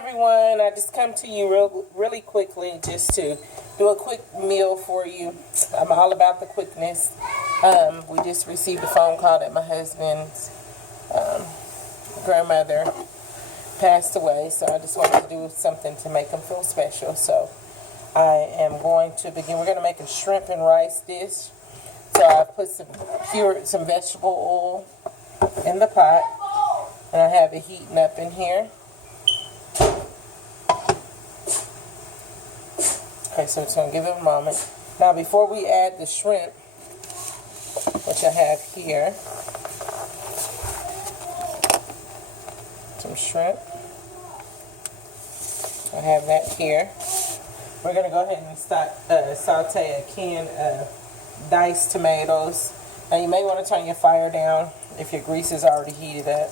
everyone, I just come to you really quickly just to do a quick meal for you. I'm all about the quickness. We just received a phone call that my husband's grandmother passed away, so I just wanted to do something to make him feel special. So I am going to begin. We're going to make a shrimp and rice dish. So I put some vegetable oil in the pot, and I have it heating up in here. Okay, so it's going to give it a moment. Now, before we add the shrimp, which I have here, some shrimp. I have that here. We're going to go ahead and saute a can of diced tomatoes. Now, you may want to turn your fire down if your grease is already heated up.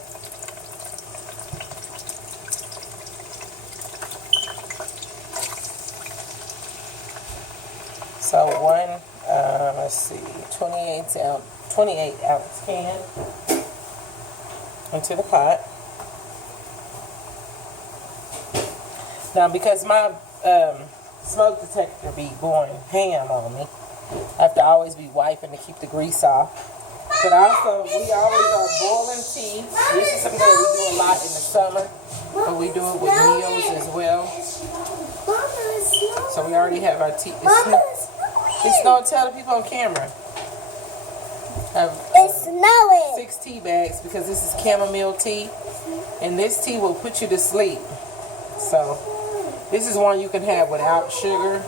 So one, let's see, 28 ounce can into the pot. Now, because my smoke detector be going ham on me, I have to always be wiping to keep the grease off. But also, we always are boiling tea. This is something that we do a lot in the summer, but we do it with meals as well. So we already have our tea. It's snowing. Tell the people on camera. It's snowing. 6 tea bags because this is chamomile tea, and this tea will put you to sleep. So this is one you can have without sugar.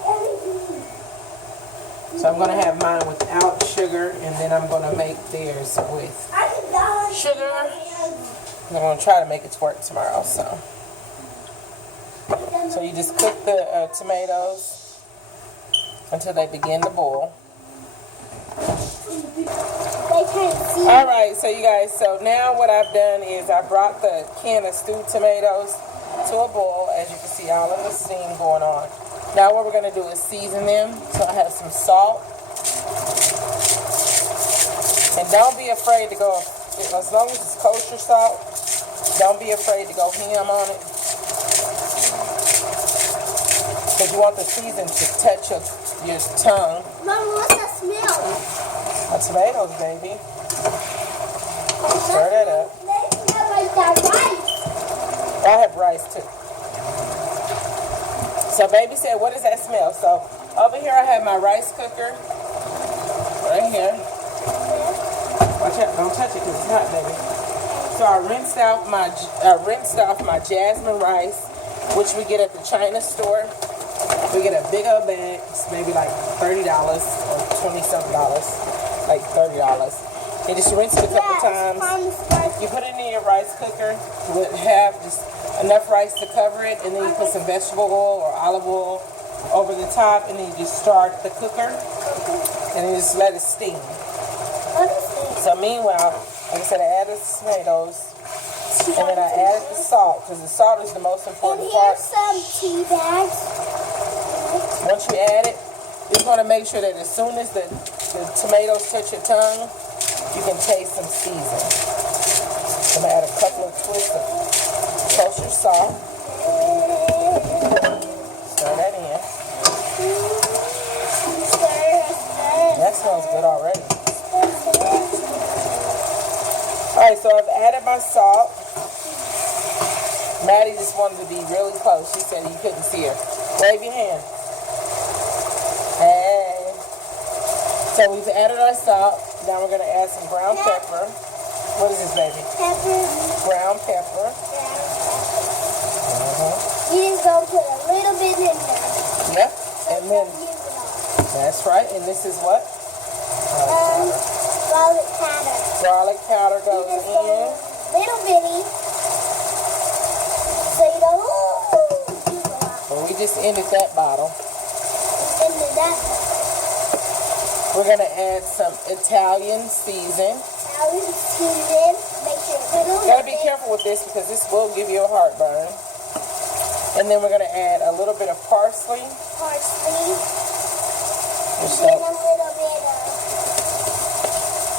So I'm going to have mine without sugar, and then I'm going to make theirs with sugar. I'm going to try to make it work tomorrow. So you just cook the tomatoes until they begin to boil. Alright, so you guys, so now what I've done is I brought the can of stewed tomatoes to a boil. As you can see, all of the steam going on. Now what we're going to do is season them. So I have some salt. And don't be afraid to go, as long as it's kosher salt, don't be afraid to go ham on it. Because you want the season to touch your tongue. Mama, what's that smell? Tomatoes, baby. Stir that up. They smell like that rice. I have rice too. So baby said, what does that smell? So over here I have my rice cooker. Right here. Watch out, don't touch it because it's hot, baby. So I rinsed off my jasmine rice, which we get at the China store. We get a big old bag. It's maybe like $30 or $20-something, like $30. You just rinse it a couple times. You put it in your rice cooker. You have just enough rice to cover it, and then you put some vegetable oil or olive oil over the top, and then you just start the cooker, and then you just let it steam. So meanwhile, like I said, I added the tomatoes, and then I added the salt, because the salt is the most important part. And here's some tea bags. Once you add it, you just want to make sure that as soon as the tomatoes touch your tongue, you can taste some seasoning. I'm going to add a couple of twists of kosher salt. Stir that in. That smells good already. Alright, so I've added my salt. Maddie just wanted to be really close. She said you couldn't see her. Wave your hand. Hey. So we've added our salt. Now we're going to add some brown pepper. What is this, baby? Pepper. Brown pepper. You just gonna put a little bit in there. Yep. And then, that's right. And this is what? Garlic powder. Garlic powder goes in. Little bitty. So you don't do a lot. Well, we just ended that bottle. Ended that one. We're going to add some Italian season. Italian season. Make sure it's a little Got to be careful with this because this will give you a heartburn. And then we're going to add a little bit of parsley. Parsley.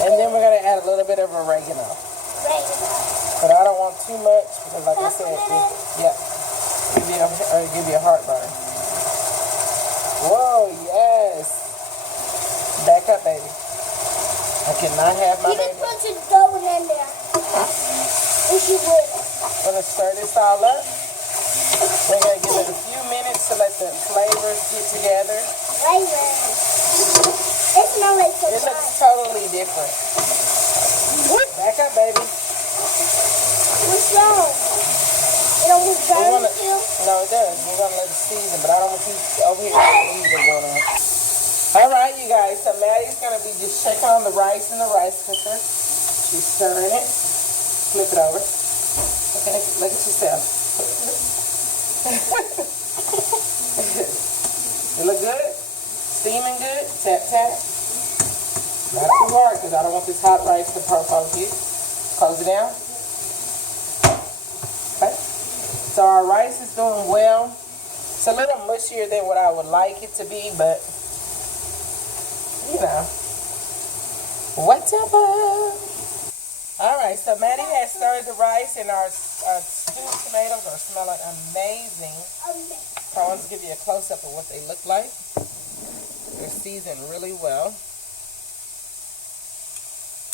And then we're going to add a little bit of oregano. But I don't want too much because, like I said, yeah. give you a heartburn. Whoa, yes. Back up, baby. I cannot have my You can baby. put your dough in there. If you would. I'm gonna stir this all up. We're gonna give it a few minutes to let the flavors get together. It smells like some It rice. looks totally different. Back up, baby. What's wrong? It don't burn still? No, it does. We're gonna let it season, but I don't want you over here seasoning going on. All right, you guys. So Maddie's gonna be just checking on the rice in the rice cooker. She's stirring it. Flip it over. Okay, look at yourself. It look good? Steaming good? Tap, tap. Not too hard because I don't want this hot rice to pop off you. Close it down. Okay. So our rice is doing well. It's a little mushier than what I would like it to be, but you know, whatever. All right, so Maddie has stirred the rice, and our stewed tomatoes are smelling amazing. So I want to give you a close-up of what they look like. They're seasoned really well.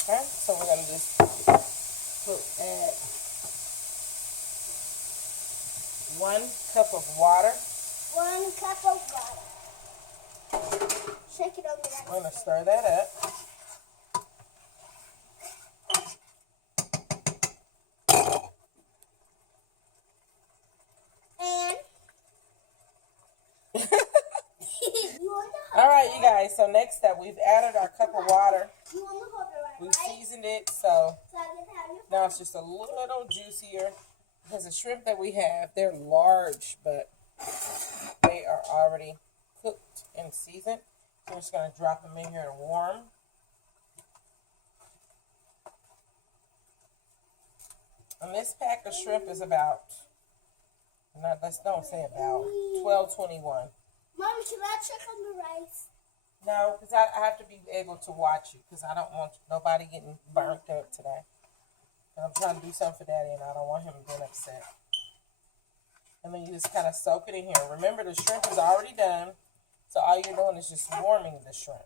Okay, so we're going to just add 1 cup of water. 1 cup of water. Shake it on the rice. We're going to stir that up. All right, you guys. So next up, we've added our cup of water. We've seasoned it, so now it's just a little juicier because the shrimp that we have, they're large, but they are already cooked and seasoned. So we're just going to drop them in here to warm. And this pack of shrimp is about, don't say about, $12.21. Mom, should I check on the rice? No, because I have to be able to watch you because I don't want nobody getting burnt up today. And I'm trying to do something for Daddy, and I don't want him getting upset. And then you just kind of soak it in here. Remember, the shrimp is already done, so all you're doing is just warming the shrimp.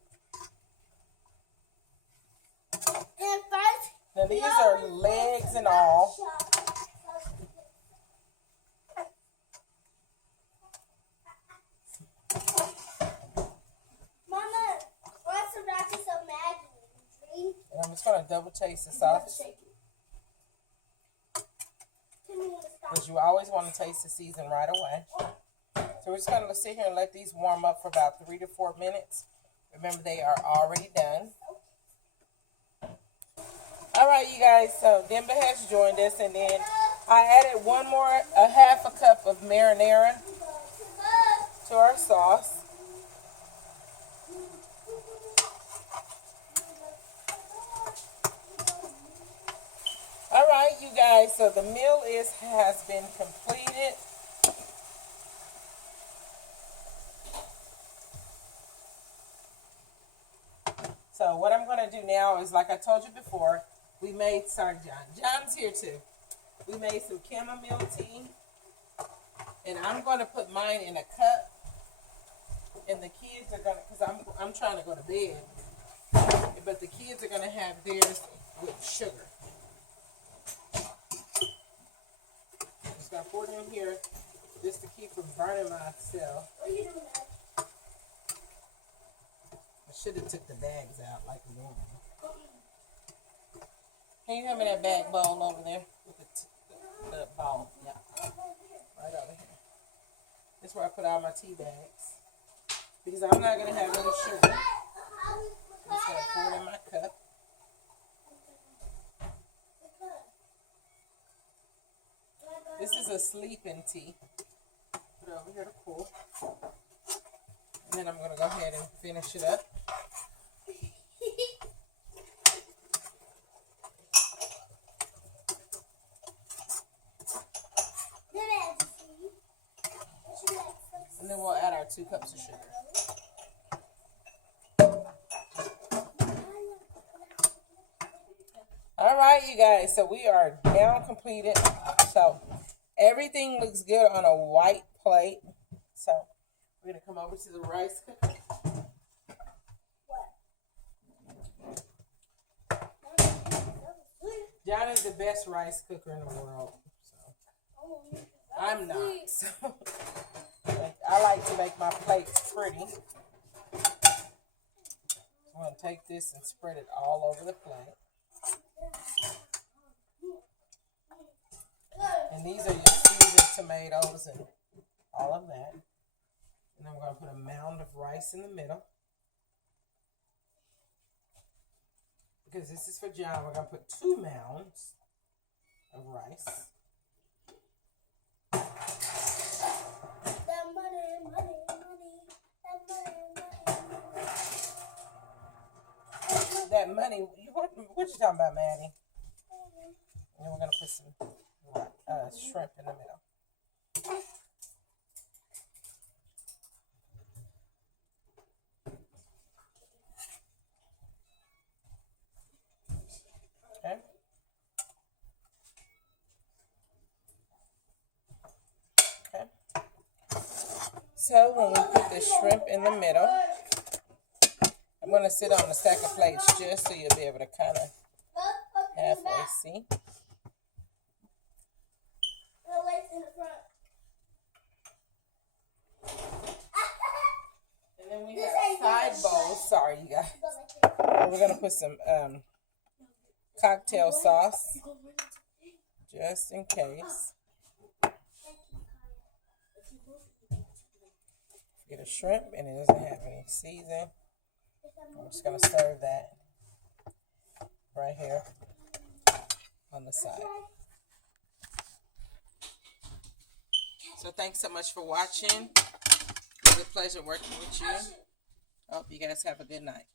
And first, Now, these are legs and all. Mama, what's the rocket so Maggie? And I'm just going to double taste the sauce. Because you always want to taste the season right away. So we're just going to sit here and let these warm up for about 3 to 4 minutes. Remember, they are already done. All right, you guys. So Demba has joined us, and then I added a half a cup of marinara to our sauce. All right, you guys. So the meal has been completed. So what I'm going to do now is, like I told you before, we made, John's here too. We made some chamomile tea, and I'm going to put mine in a cup, and the kids are going to, because I'm trying to go to bed, but the kids are going to have theirs with sugar. Just got to pour it in here just to keep from burning myself. What are you doing, Dad? I should have took the bags out like normal. Can you hand me that bag bowl over there with the ball? Yeah, right over here. That's where I put all my tea bags because I'm not gonna have any sugar. I'm just gonna pour it in my cup. This is a sleeping tea. Put it over here to cool. And then I'm going to go ahead and finish it up. And then we'll add our 2 cups of sugar. All right, you guys. So we are now completed. So Everything looks good on a white plate. So we're going to come over to the rice cooker. John is the best rice cooker in the world. So I'm not. So I like to make my plates pretty. I'm going to take this and spread it all over the plate. And these are your seasoned tomatoes and all of that. And then we're going to put a mound of rice in the middle. Because this is for John, we're going to put 2 mounds of rice. That money, what you talking about, Maddie? And then we're going to put some shrimp in the middle. Okay. Okay. So when we put the shrimp in the middle, I'm going to sit on the stack of plates just so you'll be able to kind of halfway see. And then we have side bowls. Sorry, you guys. We're going to put some cocktail sauce just in case. Get a shrimp and it doesn't have any season. I'm just going to serve that right here on the side. So thanks so much for watching. It was a pleasure working with you. I hope you guys have a good night.